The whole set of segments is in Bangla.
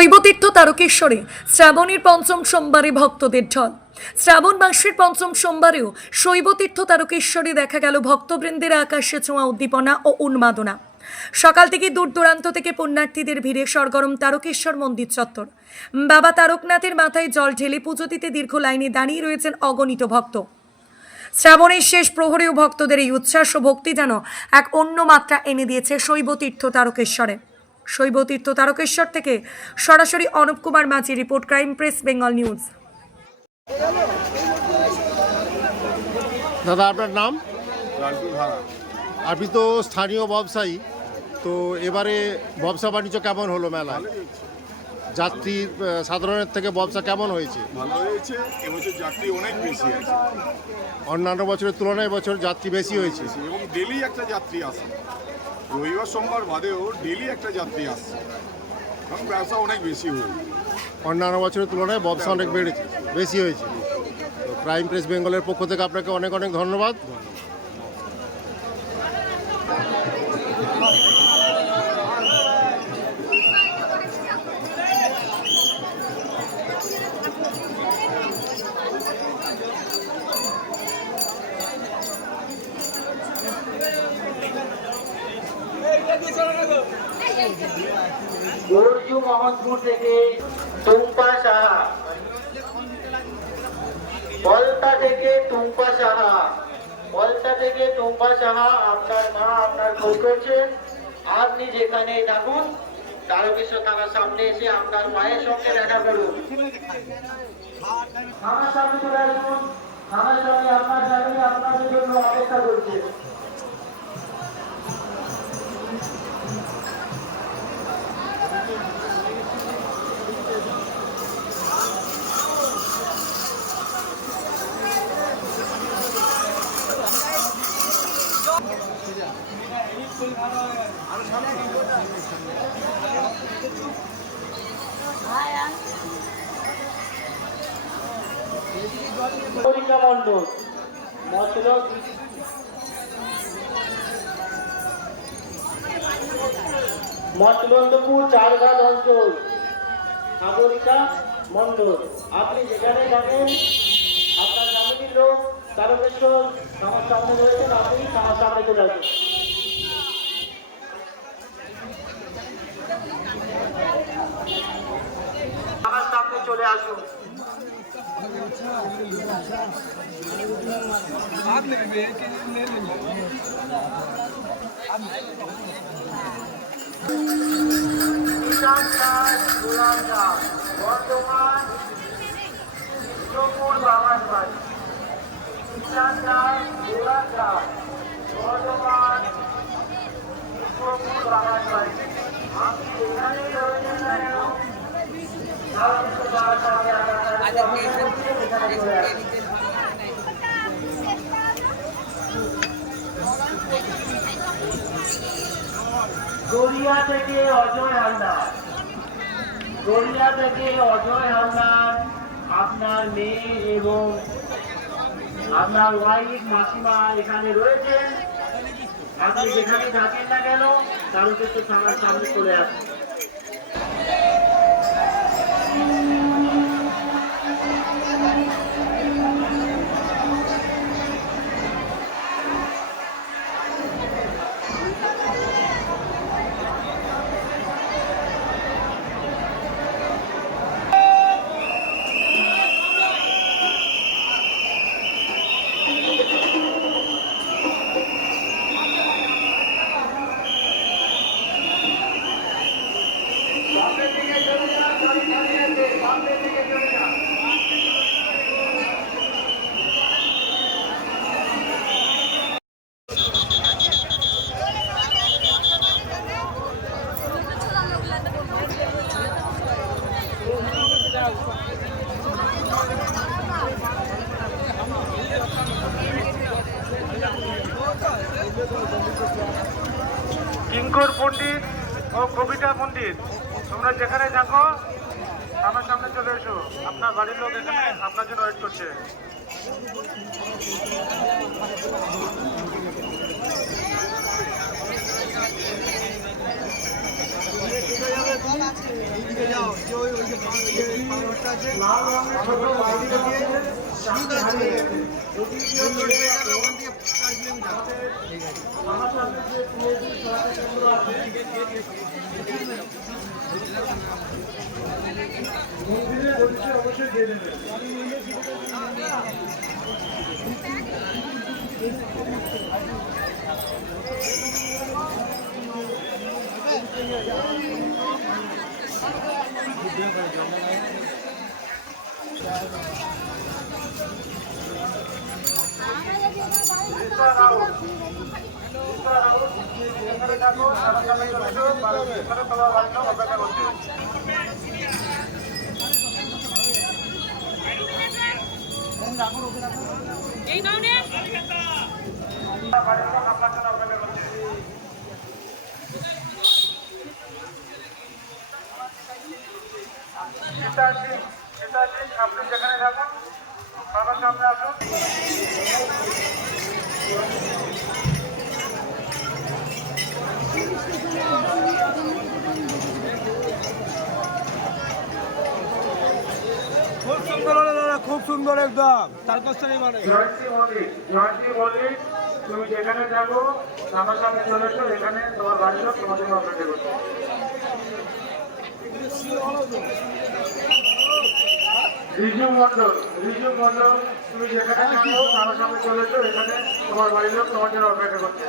শৈবতীর্থ তারকেশ্বরে শ্রাবণের পঞ্চম সোমবারে ভক্তদের ঢল। শ্রাবণ মাসের পঞ্চম সোমবারেও শৈবতীর্থ তারকেশ্বরে দেখা গেল ভক্তবৃন্দের আকাশে ছোঁয়া উদ্দীপনা ও উন্মাদনা। সকাল থেকে দূর দূরান্ত থেকে পুণ্যার্থীদের ভিড়ে সরগরম তারকেশ্বর মন্দির চত্বর। বাবা তারকনাথের মাথায় জল ঢেলে পুজো দিতে দীর্ঘ লাইনে দাঁড়িয়ে রয়েছেন অগণিত ভক্ত। শ্রাবণের শেষ প্রহরেও ভক্তদের এই উচ্ছ্বাস ও ভক্তি যেন এক অন্য মাত্রা এনে দিয়েছে শৈবতীর্থ তারকেশ্বরে। শৈবতীর্থ তারকেশ্বর থেকে সরাসরি অনুপ কুমার মাঝি report, crime press Bengal news. দাদা আপনার নাম? আপনি তো স্থানীয় ব্যবসায়ী, তো এবারে ব্যবসা বাণিজ্য কেমন হলো মেলায়? যাত্রী সাধারণের থেকে ব্যবসা কেমন হয়েছে? ভালো হয়েছে, এবছর যাত্রী অনেক বেশি আছে। অন্যান্য বছরের তুলনায় এবছর যাত্রী বেশি হয়েছে এবং ডেলি একটা যাত্রী আসে, রবিবার সোমবার বাদেও ডেলি একটা যাত্রী আসছে, এবং ব্যবসা অনেক বেশি হয়েছে। অন্যান্য বছরের তুলনায় ব্যবসা অনেক বেড়েছে, বেশি হয়েছে। তো ক্রাইম প্রেস বেঙ্গলের পক্ষ থেকে আপনাকে অনেক অনেক ধন্যবাদ। গোরজু মোহাম্মদপুর থেকে টুম্পা সাহা, বলতা থেকে টুম্পা সাহা, বলতা থেকে টুম্পা সাহা। আপনার মা আপনার খোঁজ করছেন, আপনি যেখানে থাকুন তারকেশ্বর থানার সামনে এসে আপনার মায়ের সঙ্গে দেখা করুন। থানার সামনে চলে আসুন, থানার সামনে আপনার ফ্যামিলি আপনাদের জন্য অপেক্ষা করছে। পরীক্ষা মণ্ডল মৎস্যবন্ধপুর চারঘাট অঞ্চল, সাগরিকা মণ্ডল। আপনি যেখানে থাকেন আপনার ফ্যামিলির লোক তারকেশ্বর আমার সামনে রয়েছেন, আপনি আমার সামনে চলে আসুন। আমার সামনে চলে আসুন। বর্তমান বাগান বাড়ি, বর্তমান বাগান বাড়ি। আপনি এখানেই রয়েছেন না কেন? গড়িয়া থেকে অজয় হালদার, গড়িয়া থেকে অজয় হালদার আপনার মেয়ে এবং আপনার ওয়াইফ মাসিমা এখানে রয়েছেন। আপনি যেখানে থাকেন না কেন তারকেশ্বর থানার সামনে চলে আসুন। কিঙ্কর পণ্ডিত ও কবিতা পণ্ডিত, তোমরা যেখানে থাকো আমার সামনে চলে এসো, আপনার বাড়ির লোক এখানে আপনার জন্য ওয়েট করছে। লাল রঙের ছোট বাইকটা দিয়ে সামনে হারিয়ে গেছে। যদি কেউ চলে যাবে, আমার সামনে যে PhD সহায়তা কেন্দ্র আছে, মন্দিরে বলছে অবশ্যই দিয়ে দেবে। আপনি যেখানে থাকুন বাবার সামনে আসুন। খুব সুন্দর হলো দাদা, খুব সুন্দর একদম তারকেশ্বরী মানে জয়ন্তী মল্লিক, তুমি যেখানে থাকো আমার সামনে চলে এসো, এখানে তোমার বাড়ির লোক তোমার জন্য অপেক্ষা করছে। রিজু মন্ডল, তুমি যেখানে থাকো আমার সামনে চলে এসো, এখানে তোমার বাড়ির লোক তোমার জন্য অপেক্ষা করছে।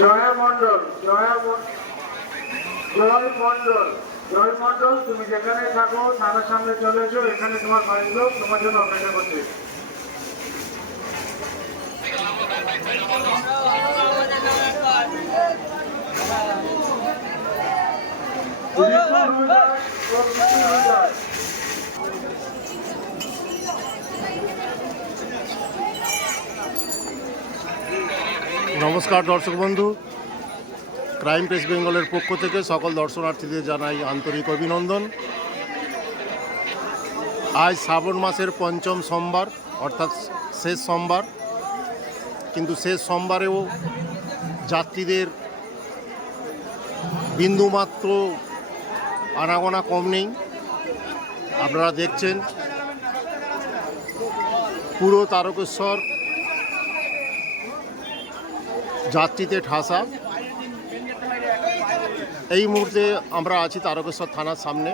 জয় মন্ডল, তুমি যেখানে থাকো আমার সামনে চলে এসো, এখানে তোমার বাড়ির লোক তোমার জন্য অপেক্ষা করছে। নমস্কার দর্শক বন্ধু, ক্রাইম প্রেস বেঙ্গলের পক্ষ থেকে সকল দর্শনার্থীদের জানাই আন্তরিক অভিনন্দন। আজ শ্রাবণ মাসের পঞ্চম সোমবার, অর্থাৎ শেষ সোমবার, কিন্তু শেষ সোমবারেও যাত্রীদের বিন্দুমাত্র আনাগোনা কম নেই। আপনারা দেখছেন পুরো তারকেশ্বর যাত্রীতে ঠাসা। এই মুহূর্তে আমরা আছি তারকেশ্বর থানার সামনে,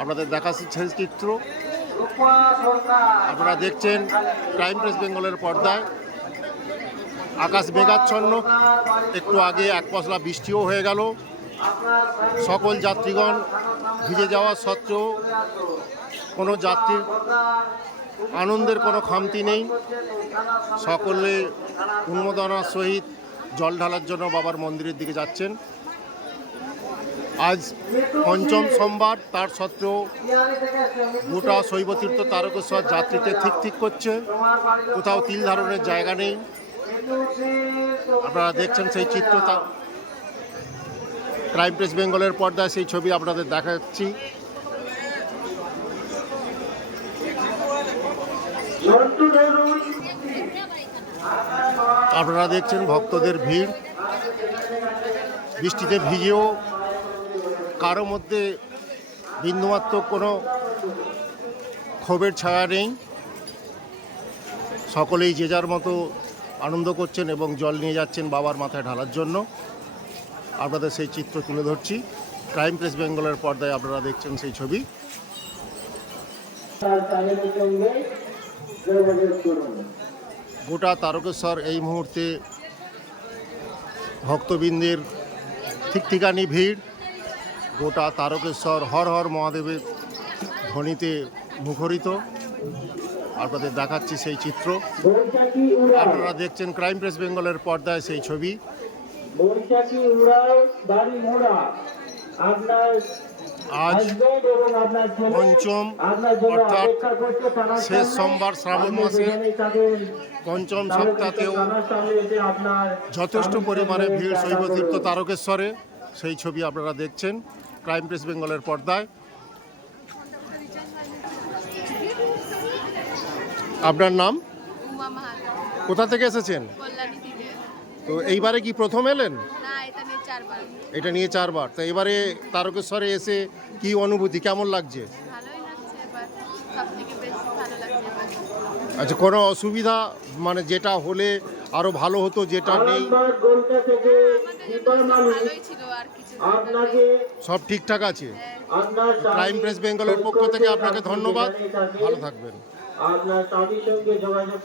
আপনাদের দেখাচ্ছি সেই চিত্র। আপনারা দেখছেন ক্রাইম প্রেস বেঙ্গলের পর্দায় আকাশ মেঘাচ্ছন্ন, একটু আগে এক পশলা বৃষ্টিও হয়ে গেল। সকল যাত্রীগণ ভিজে যাওয়া সত্ত্বেও কোনো যাত্রীর আনন্দের কোনো খামতি নেই। সকলে উন্মাদনার সহিত জল ঢালার জন্য বাবার মন্দিরের দিকে যাচ্ছেন। আজ পঞ্চম সোমবার, তার সত্ত্বেও গোটা শৈবতীর্থ তারকেশ্বর যাত্রীতে ঠিক করছে, কোথাও তিল ধারণের জায়গা নেই। আপনারা দেখছেন সেই চিত্র, ক্রাইম প্রেস বেঙ্গলের পর্দায় সেই ছবি আপনাদের দেখাচ্ছি। আপনারা দেখছেন ভক্তদের ভিড়, বৃষ্টিতে ভিজেও কারো মধ্যে বিন্দুমাত্র কোনো ক্ষোভের ছায়া নেই। সকলেই যে যার মতো আনন্দ করছেন এবং জল নিয়ে যাচ্ছেন বাবার মাথায় ঢালার জন্য। আপনাদের সেই চিত্র তুলে ধরছি। ক্রাইম প্রেস বেঙ্গলের পর্দায় আপনারা দেখছেন সেই ছবি। গোটা তারকেশ্বর এই মুহূর্তে ভক্তবৃন্দের ঠিকঠিকানি ভিড়। গোটা তারকেশ্বর হর হর মহাদেবের ধ্বনিতে মুখরিত। আপনাদের দেখাচ্ছি সেই চিত্র। আপনারা দেখছেন ক্রাইম প্রেস বেঙ্গলের পর্দায় সেই ছবি। আজ পঞ্চম, অর্থাৎ শেষ সোমবার শ্রাবণ মাসের পঞ্চম সপ্তাহেও যথেষ্ট পরিমাণে ভিড় শৈবতীর্থ তারকেশ্বরে। সেই ছবি আপনারা দেখছেন ক্রাইম প্রেস বেঙ্গলের পর্দায়। আপনার নাম? কোথা থেকে এসেছেন? কল্যাণী থেকে। তো এইবারে কি প্রথম এলেন? না, এটা নিয়ে 4 বার। এটা নিয়ে 4 বার। তো এবারে তারকেশ্বরে এসে কি অনুভূতি, কেমন লাগছে? ভালোই লাগছে এবার, সবথেকে বেশি ভালো লাগছে এবার। আচ্ছা, কোনো অসুবিধা মানে যেটা হলে আরো ভালো হতো, যেটা নেই? আরামবাগ গোলটা থেকে আমাদের জন্য সব ভালোই ছিল, আর কিছু আপনাকে সব ঠিকঠাক আছে? আপনার প্রাইম প্রেস বেঙ্গলের পক্ষ থেকে আপনাকে ধন্যবাদ, ভালো থাকবেন। আপনার স্বামীর সঙ্গে যোগাযোগ